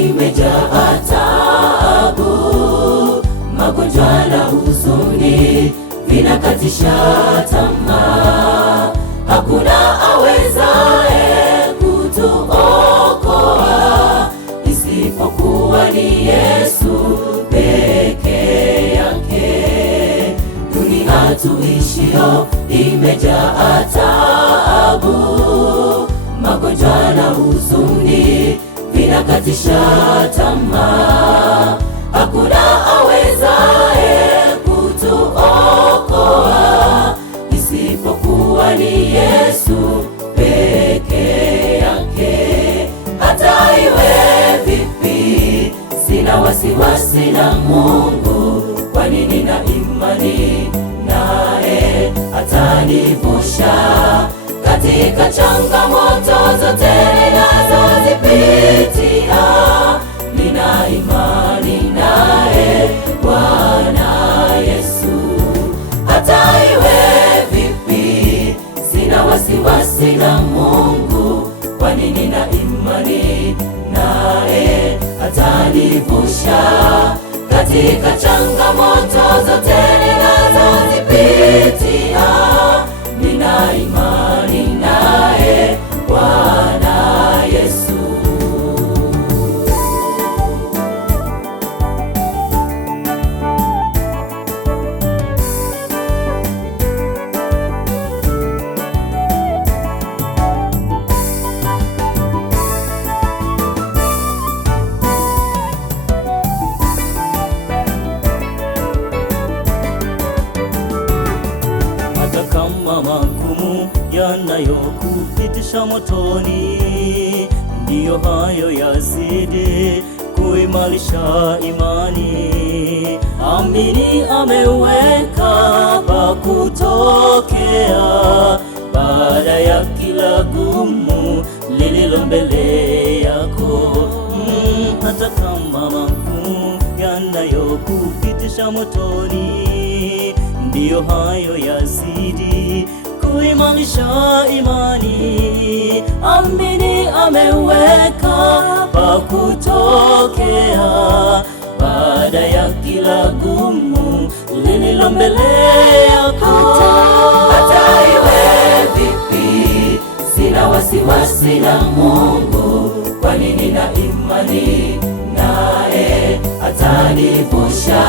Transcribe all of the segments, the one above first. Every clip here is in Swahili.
imejaa taabu, magonjwa na huzuni vinakatisha tamaa. Hakuna awezaye kutuokoa isipokuwa ni Yesu peke yake. Dunia tuishio imejaa taabu, magonjwa na huzuni vinakatisha tamaa. Hakuna awezaye kutuokoa isipokuwa ni Yesu peke yake. Hata iwe vipi, sina wasiwasi na Mungu, kwani nina imani naye atanivusha katika changamoto zote ninazozipitia. Nina imani naye Bwana Yesu. Hata iwe vipi, sina wasiwasi na Mungu, kwani nina imani naye atanivusha katika changamoto zote ninazozipitia. Nina imani naye Bwana Yesu. Kama magumu yanayokupitisha motoni, ndiyo hayo yazidi kuimarisha imani. Amini ameweka pa kutokea baada ya kila gumu lililo mbele yako. Hata kama magumu yanayokupitisha motoni, ndiyo hayo yazidi kuimarisha imani. Amini ameweka pa kutokea baada ya kila gumu lililo mbele yako. Hata iwe vipi, sina wasiwasi na Mungu, kwani nina imani naye atanivusha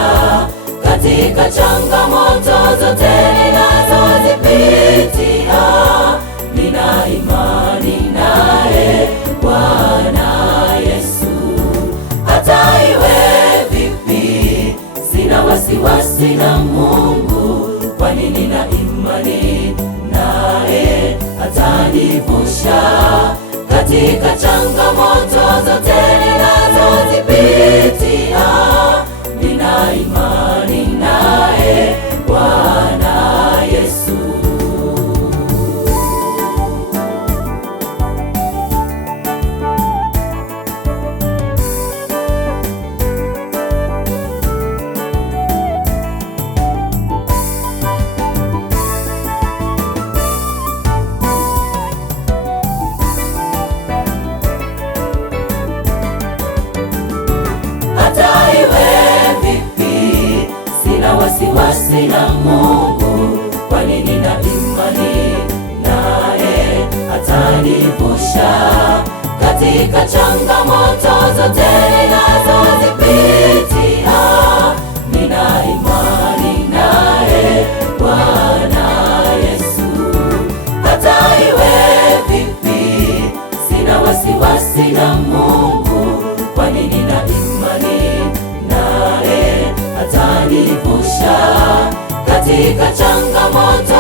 katika changamoto zote ninazozipitia. Nina imani naye Bwana Yesu. Hata iwe vipi, sina wasiwasi na Mungu, kwani nina imani naye atanivusha katika changamoto zote ninazozipitia. Nina imani naye Bwana Yesu. Hata iwe vipi, sina wasiwasi na Mungu, kwani nina imani naye atanivusha katika changamoto zote ninazozipitia. Nina imani naye Bwana Yesu. Hata iwe vipi, sina wasiwasi na Mungu, kwani nina imani naye atanivusha katika changamoto